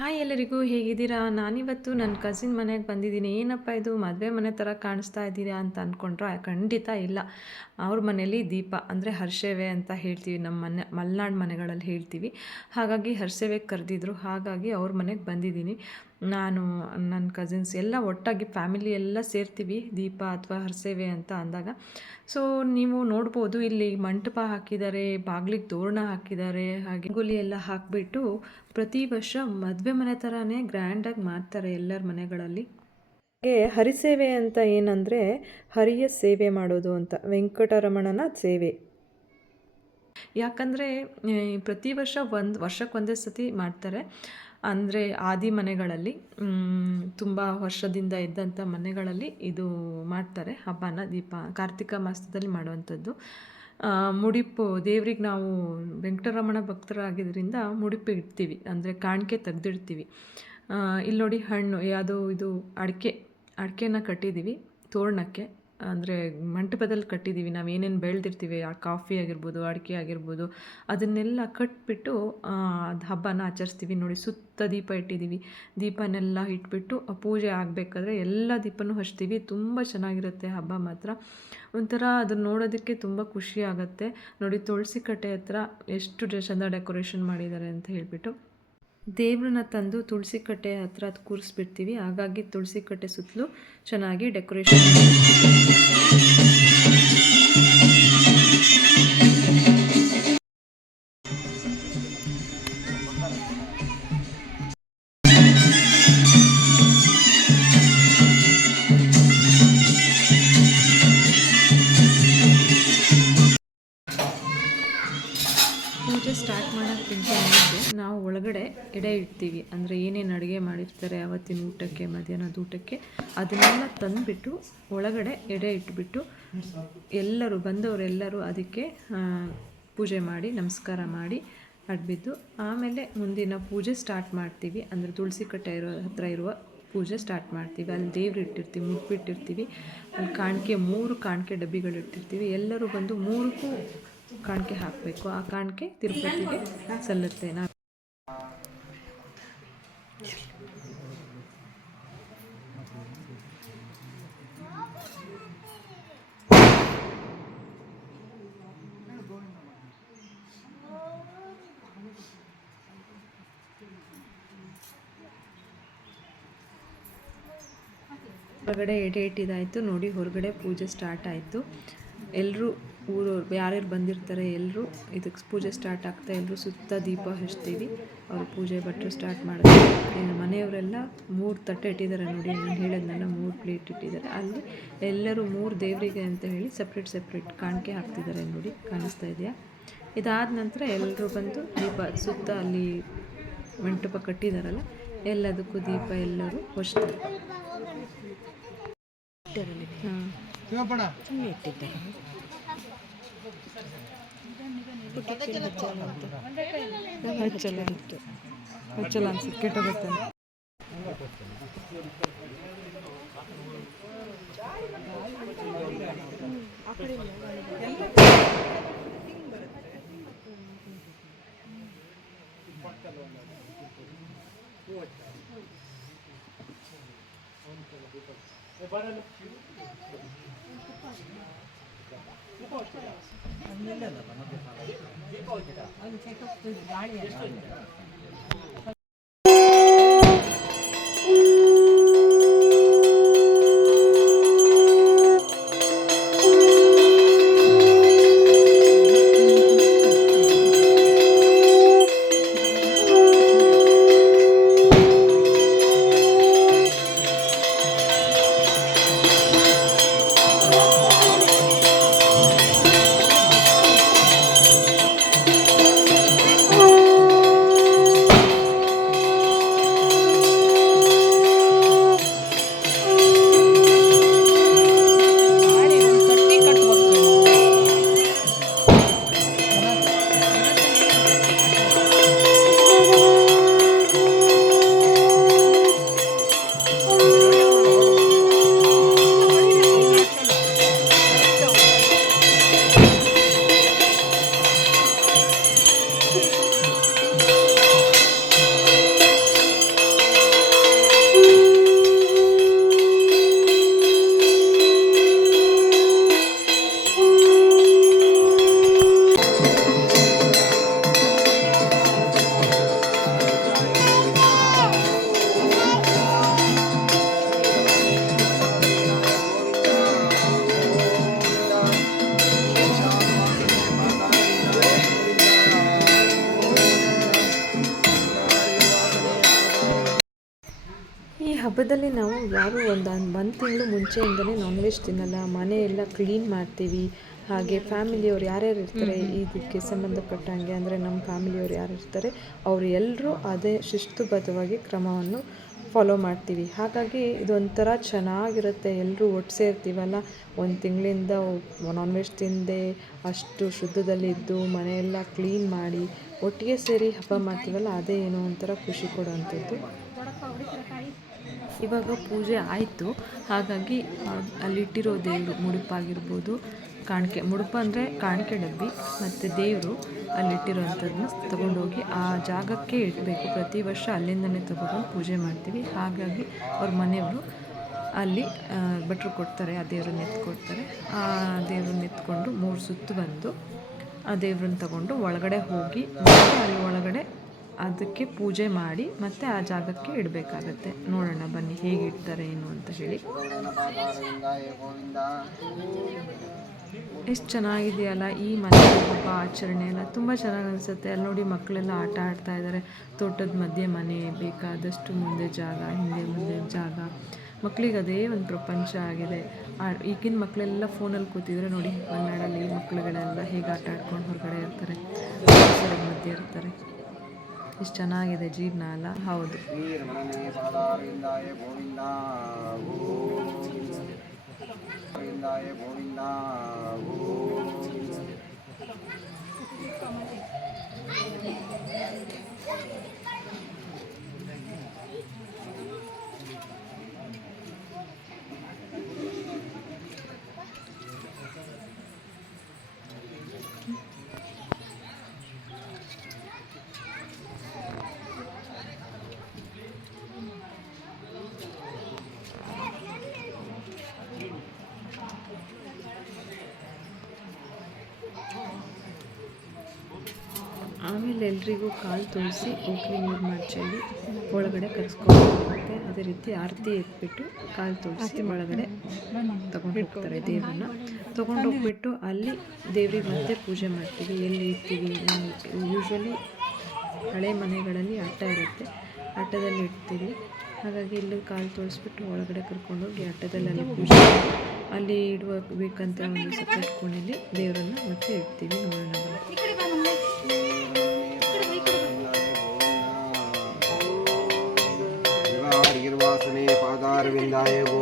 Hi ಎಲ್ಲರಿಗೂ, ಹೇಗಿದ್ದೀರಾ? ನಾನಿವತ್ತು ನನ್ನ ಕಸಿನ್ ಮನೆಗೆ ಬಂದಿದ್ದೀನಿ. ಏನಪ್ಪ ಇದು? ಮದುವೆ ಮನೆ ಥರ ಕಾಣಿಸ್ತಾ ಇದ್ದೀರಾ ಅಂತ ಅಂದ್ಕೊಂಡ್ರೆ ಖಂಡಿತ ಇಲ್ಲ. ಅವ್ರ ಮನೇಲಿ ದೀಪ, ಅಂದರೆ ಹರ್ಷೇವೆ ಅಂತ ಹೇಳ್ತೀವಿ. ನಮ್ಮ ಮನೆ, ಮಲೆನಾಡು ಮನೆಗಳಲ್ಲಿ ಹೇಳ್ತೀವಿ. ಹಾಗಾಗಿ ಹರ್ಷೇವೆಗೆ ಕರೆದಿದ್ರು. ಹಾಗಾಗಿ ಅವ್ರ ಮನೆಗೆ ಬಂದಿದ್ದೀನಿ. ನಾನು ನನ್ನ ಕಸಿನ್ಸ್ ಎಲ್ಲ ಒಟ್ಟಾಗಿ ಫ್ಯಾಮಿಲಿ ಎಲ್ಲ ಸೇರ್ತೀವಿ, ದೀಪ ಅಥವಾ ಹರಸೇವೆ ಅಂತ ಅಂದಾಗ. ಸೊ ನೀವು ನೋಡ್ಬೋದು, ಇಲ್ಲಿ ಮಂಟಪ ಹಾಕಿದ್ದಾರೆ, ಬಾಗಿಲಿಗೆ ತೋರಣ ಹಾಕಿದ್ದಾರೆ, ಹಾಗೆ ರಂಗೋಲಿ ಎಲ್ಲ ಹಾಕಿಬಿಟ್ಟು ಪ್ರತಿ ವರ್ಷ ಮದುವೆ ಮನೆ ಥರನೇ ಗ್ರ್ಯಾಂಡಾಗಿ ಮಾಡ್ತಾರೆ ಎಲ್ಲರ ಮನೆಗಳಲ್ಲಿ. ಹಾಗೆ ಹರಿಸೇವೆ ಅಂತ ಏನಂದರೆ ಹರಿಯ ಸೇವೆ ಮಾಡೋದು ಅಂತ, ವೆಂಕಟರಮಣನ ಸೇವೆ. ಯಾಕಂದರೆ ಪ್ರತಿ ವರ್ಷ ಒಂದು, ವರ್ಷಕ್ಕೊಂದೇ ಸತಿ ಮಾಡ್ತಾರೆ. ಅಂದರೆ ಆದಿ ಮನೆಗಳಲ್ಲಿ ತುಂಬ ವರ್ಷದಿಂದ ಇದ್ದಂಥ ಮನೆಗಳಲ್ಲಿ ಇದು ಮಾಡ್ತಾರೆ, ಹಬ್ಬನ ದೀಪ, ಕಾರ್ತಿಕ ಮಾಸದಲ್ಲಿ ಮಾಡುವಂಥದ್ದು. ಮುಡಿಪು, ದೇವ್ರಿಗೆ ನಾವು ವೆಂಕಟರಮಣ ಭಕ್ತರಾಗಿದ್ದರಿಂದ ಮುಡಿಪು ಇಡ್ತೀವಿ, ಅಂದರೆ ಕಾಣಿಕೆ ತೆಗ್ದಿಡ್ತೀವಿ. ಇಲ್ಲಿ ನೋಡಿ ಹಣ್ಣು, ಯಾವುದು ಇದು ಅಡಿಕೆ, ಅಡಿಕೆನ ಕಟ್ಟಿದ್ದೀವಿ, ತೋರಣಕ್ಕೆ. ಅಂದರೆ ಮಂಟಪದಲ್ಲಿ ಕಟ್ಟಿದ್ದೀವಿ ನಾವು ಏನೇನು ಬೆಳೆದಿರ್ತೀವಿ, ಆ ಕಾಫಿ ಆಗಿರ್ಬೋದು, ಅಡಿಕೆ ಆಗಿರ್ಬೋದು, ಅದನ್ನೆಲ್ಲ ಕಟ್ಬಿಟ್ಟು ಅದು ಹಬ್ಬನ ಆಚರಿಸ್ತೀವಿ. ನೋಡಿ, ಸುತ್ತ ದೀಪ ಇಟ್ಟಿದ್ದೀವಿ ದೀಪನೆಲ್ಲ ಇಟ್ಬಿಟ್ಟು ಪೂಜೆ ಆಗಬೇಕಾದ್ರೆ ಎಲ್ಲ ದೀಪನೂ ಹಚ್ತೀವಿ. ತುಂಬ ಚೆನ್ನಾಗಿರುತ್ತೆ ಹಬ್ಬ ಮಾತ್ರ. ಒಂಥರ ಅದನ್ನ ನೋಡೋದಕ್ಕೆ ತುಂಬ ಖುಷಿ ಆಗುತ್ತೆ. ನೋಡಿ ತುಳಸಿ ಕಟ್ಟೆ ಹತ್ರ ಎಷ್ಟು ಚಂದ ಡೆಕೋರೇಷನ್ ಮಾಡಿದ್ದಾರೆ ಅಂತ ಹೇಳಿಬಿಟ್ಟು. ದೇವ್ರನ್ನ ತಂದು ತುಳಸಿ ಕಟ್ಟೆ ಹತ್ರ ಅದು ಕೂರಿಸ್ಬಿಡ್ತೀವಿ. ಹಾಗಾಗಿ ತುಳಸಿ ಕಟ್ಟೆ ಸುತ್ತಲೂ ಚೆನ್ನಾಗಿ ಡೆಕೋರೇಷನ್ thank you. ಎಡೆ ಇಡ್ತೀವಿ. ಅಂದರೆ ಏನೇನು ಅಡುಗೆ ಮಾಡಿರ್ತಾರೆ ಅವತ್ತಿನ ಊಟಕ್ಕೆ, ಮಧ್ಯಾಹ್ನದ ಊಟಕ್ಕೆ, ಅದನ್ನೆಲ್ಲ ತಂದುಬಿಟ್ಟು ಒಳಗಡೆ ಎಡೆ ಇಟ್ಬಿಟ್ಟು ಎಲ್ಲರೂ, ಬಂದವರೆಲ್ಲರೂ ಅದಕ್ಕೆ ಪೂಜೆ ಮಾಡಿ, ನಮಸ್ಕಾರ ಮಾಡಿ ಅಡ್ಬಿದ್ದು ಆಮೇಲೆ ಮುಂದಿನ ಪೂಜೆ ಸ್ಟಾರ್ಟ್ ಮಾಡ್ತೀವಿ. ಅಂದರೆ ತುಳಸಿ ಕಟ್ಟೆ ಇರೋ ಹತ್ರ ಇರುವ ಪೂಜೆ ಸ್ಟಾರ್ಟ್ ಮಾಡ್ತೀವಿ. ಅಲ್ಲಿ ದೇವ್ರು ಇಟ್ಟಿರ್ತೀವಿ ಮುಟ್ಬಿಟ್ಟಿರ್ತೀವಿ ಅಲ್ಲಿ ಕಾಣಿಕೆ ಮೂರು ಕಾಣಿಕೆ ಡಬ್ಬಿಗಳು ಇಟ್ಟಿರ್ತೀವಿ. ಎಲ್ಲರೂ ಬಂದು ಮೂರಕ್ಕೂ ಕಾಣಿಕೆ ಹಾಕಬೇಕು. ಆ ಕಾಣಿಕೆ ತಿರುಪತಿಗೆ ಸಲ್ಲುತ್ತೆ. ನಾವು ಹೊರಗಡೆ ಎಡೆ ಇದಾಯಿತು, ನೋಡಿ ಹೊರಗಡೆ ಪೂಜೆ ಸ್ಟಾರ್ಟ್ ಆಯಿತು. ಎಲ್ಲರೂ ಊರು, ಯಾರ್ಯಾರು ಬಂದಿರ್ತಾರೆ ಎಲ್ಲರೂ ಇದಕ್ಕೆ ಪೂಜೆ ಸ್ಟಾರ್ಟ್ ಆಗ್ತಾ ಎಲ್ಲರೂ ಸುತ್ತ ದೀಪ ಹಚ್ತೀವಿ. ಅವರು ಪೂಜೆ ಭಟ್ರು ಸ್ಟಾರ್ಟ್ ಮಾಡ್ತಾರೆ. ಮನೆಯವರೆಲ್ಲ ಮೂರು ತಟ್ಟೆ ಇಟ್ಟಿದ್ದಾರೆ ನೋಡಿ, ನಾನು ಹೇಳೋದನ್ನೆಲ್ಲ ಮೂರು ಪ್ಲೇಟ್ ಇಟ್ಟಿದ್ದಾರೆ. ಅಲ್ಲಿ ಎಲ್ಲರೂ ಮೂರು ದೇವರಿಗೆ ಅಂತ ಹೇಳಿ ಸಪ್ರೇಟ್ ಸಪ್ರೇಟ್ ಕಾಣಿಕೆ ಹಾಕ್ತಿದ್ದಾರೆ ನೋಡಿ, ಕಾಣಿಸ್ತಾ ಇದೆಯಾ? ಇದಾದ ನಂತರ ಎಲ್ಲರೂ ಬಂದು ದೀಪ ಸುತ್ತ ಅಲ್ಲಿ ಮಂಟಪ ಕಟ್ಟಿದಾರಲ್ಲ, ಎಲ್ಲದಕ್ಕೂ ದೀಪ ಎಲ್ಲರೂ ಹೊಚ್ತಾರೆ. ಇಟ್ಟಿರಲಿ ಸುಮ್ಮನೆ ಇಟ್ಟಿದ್ದಾರೆ. ಚಲೋ ಇತ್ತು ಚಲೋ ಕೆಟ್ಟೋಗುತ್ತೆ. ಮೂವತ್ತು E bana ne? ಅಲ್ಲಿಲ್ಲ ಬಾ ಮತ್ತೆ ಅಲ್ಲಿ ಚೆಕಪ್ ಗಾಳಿ ಹಬ್ಬದಲ್ಲಿ ನಾವು ಯಾರು ಒಂದು ಒಂದು ತಿಂಗಳು ಮುಂಚೆಯಿಂದಲೇ ನಾನ್ ವೆಜ್ ತಿನ್ನಲ್ಲ ಮನೆಯೆಲ್ಲ ಕ್ಲೀನ್ ಮಾಡ್ತೀವಿ. ಹಾಗೆ ಫ್ಯಾಮಿಲಿಯವ್ರು ಯಾರ್ಯಾರು ಇರ್ತಾರೆ ಇದಕ್ಕೆ ಸಂಬಂಧಪಟ್ಟಂಗೆ ಅಂದರೆ ನಮ್ಮ ಫ್ಯಾಮಿಲಿಯವ್ರು ಯಾರು ಇರ್ತಾರೆ ಅವರು ಎಲ್ಲರೂ ಅದೇ ಶಿಸ್ತುಬದ್ಧವಾಗಿ ಕ್ರಮವನ್ನು ಫಾಲೋ ಮಾಡ್ತೀವಿ. ಹಾಗಾಗಿ ಇದೊಂಥರ ಚೆನ್ನಾಗಿರುತ್ತೆ ಎಲ್ಲರೂ ಒಟ್ಟು ಸೇರ್ತೀವಲ್ಲ. ಒಂದು ತಿಂಗಳಿಂದ ನಾನ್ ವೆಜ್ ತಿಂದೆ ಅಷ್ಟು ಶುದ್ಧದಲ್ಲಿದ್ದು ಮನೆಯೆಲ್ಲ ಕ್ಲೀನ್ ಮಾಡಿ ಒಟ್ಟಿಗೆ ಸೇರಿ ಹಬ್ಬ ಮಾಡ್ತೀವಲ್ಲ ಅದೇ ಏನೋ ಒಂಥರ ಖುಷಿ ಕೊಡುವಂಥದ್ದು ಇವಾಗ ಪೂಜೆ ಆಯಿತು. ಹಾಗಾಗಿ ಅಲ್ಲಿಟ್ಟಿರೋ ದೇವರು ಮುಡುಪಾಗಿರ್ಬೋದು, ಕಾಣಿಕೆ, ಮುಡುಪು ಅಂದರೆ ಕಾಣಿಕೆ ಡಬ್ಬಿ ಮತ್ತು ದೇವರು ಅಲ್ಲಿಟ್ಟಿರೋವಂಥದ್ದನ್ನ ತೊಗೊಂಡೋಗಿ ಆ ಜಾಗಕ್ಕೆ ಇಡಬೇಕು. ಪ್ರತಿ ವರ್ಷ ಅಲ್ಲಿಂದನೇ ತೊಗೊಂಡು ಪೂಜೆ ಮಾಡ್ತೀವಿ. ಹಾಗಾಗಿ ಅವ್ರ ಮನೆಯವರು ಅಲ್ಲಿ ಭಟ್ರು ಕೊಡ್ತಾರೆ, ಆ ದೇವ್ರನ್ನ ಎತ್ಕೊಡ್ತಾರೆ. ಆ ದೇವ್ರನ್ನ ಎತ್ಕೊಂಡು ಮೂರು ಸುತ್ತು ಬಂದು ಆ ದೇವ್ರನ್ನ ತಗೊಂಡು ಒಳಗಡೆ ಹೋಗಿ ಅಲ್ಲಿ ಒಳಗಡೆ ಅದಕ್ಕೆ ಪೂಜೆ ಮಾಡಿ ಮತ್ತೆ ಆ ಜಾಗಕ್ಕೆ ಇಡಬೇಕಾಗತ್ತೆ. ನೋಡೋಣ ಬನ್ನಿ ಹೇಗೆ ಇಡ್ತಾರೆ ಏನು ಅಂತ ಹೇಳಿ. ಎಷ್ಟು ಚೆನ್ನಾಗಿದೆಯಲ್ಲ ಈ ಮನೆ ಹಬ್ಬ ಆಚರಣೆ ಎಲ್ಲ ತುಂಬ ಚೆನ್ನಾಗಿ ಅನಿಸುತ್ತೆ. ಅಲ್ಲಿ ನೋಡಿ ಮಕ್ಕಳೆಲ್ಲ ಆಟ ಆಡ್ತಾ ಇದ್ದಾರೆ. ತೋಟದ ಮಧ್ಯೆ ಮನೆ, ಬೇಕಾದಷ್ಟು ಮುಂದೆ ಜಾಗ, ಹಿಂದೆ ಮುಂದೆ ಜಾಗ. ಮಕ್ಕಳಿಗೆ ಅದೇ ಒಂದು ಪ್ರಪಂಚ ಆಗಿದೆ. ಆ- ಈಗಿನ ಮಕ್ಕಳೆಲ್ಲ ಫೋನಲ್ಲಿ ಕೂತಿದ್ರೆ ನೋಡಿ ಮಲೆನಾಡಲ್ಲಿ ಮಕ್ಕಳುಗಳೆಲ್ಲ ಹೇಗೆ ಆಟ ಆಡ್ಕೊಂಡು ಹೊರಗಡೆ ಇರ್ತಾರೆ. ಮಧ್ಯೆ ಇರ್ತಾರೆ. ಎಷ್ಟು ಚೆನ್ನಾಗಿದೆ ಜೀವನ ಅಲ್ಲ ಹೌದು. ಗೋವಿಂದ ಆಮೇಲೆ ಎಲ್ರಿಗೂ ಕಾಲು ತೋರಿಸಿ ಓಕೆ ನೀರು ಮಾಡಿ ಒಳಗಡೆ ಒಳಗಡೆ ಮತ್ತು ಅದೇ ರೀತಿ ಆರತಿ ಎತ್ಬಿಟ್ಟು ಕಾಲು ತೋರಿಸಿ ಒಳಗಡೆ ತೊಗೊಂಡು ಹೋಗ್ತಾರೆ ದೇವ್ರನ್ನ. ತೊಗೊಂಡು ಹೋಗ್ಬಿಟ್ಟು ಅಲ್ಲಿ ದೇವ್ರಿಗೆ ಮತ್ತೆ ಪೂಜೆ ಮಾಡ್ತೀವಿ. ಎಲ್ಲಿ ಇಡ್ತೀವಿ ನಾವು ಯೂಶ್ವಲಿ ಹಳೆ ಮನೆಗಳಲ್ಲಿ ಆಟ ಇರುತ್ತೆ. ಆಟದಲ್ಲಿ ಇಡ್ತೀವಿ ಹಾಗಾಗಿ ಇಲ್ಲಿ ಕಾಲು ತೋರಿಸ್ಬಿಟ್ಟು ಒಳಗಡೆ ಕರ್ಕೊಂಡೋಗಿ ಹೋಗಿ ಅಲ್ಲಿ ಪೂಜೆ ಅಲ್ಲಿ ಇಡುವ ಬೇಕಂತ ಒಂದು ಸಪ್ರೇಟ್ ಕೋಣೆಯಲ್ಲಿ ದೇವರನ್ನು ಮತ್ತೆ ಇಡ್ತೀವಿ ನೋಡೋಣ. ಪಾದಾರವಿಂದಾಯ ಗೋವಿಂದ